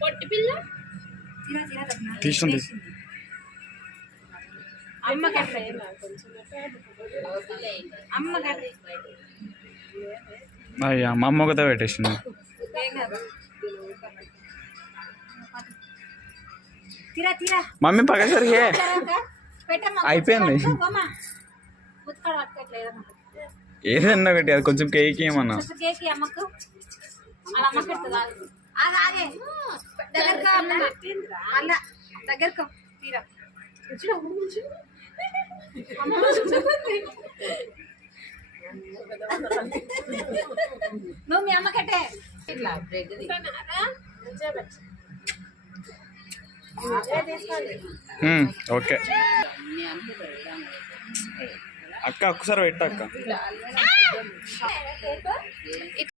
పొట్టి పిల్ల తీస్తుంది అయ్యా మా అమ్మ ఒకటే పెట్టేసింది మమ్మీ పక్కసరికి అయిపోయింది ఏదన్నా ఒకటి అది కొంచెం కేక్ ఏమన్నా నువ్వు మీ అమ్మకట్టే ఓకే అక్క ఒక్కసారి పెట్ట అక్క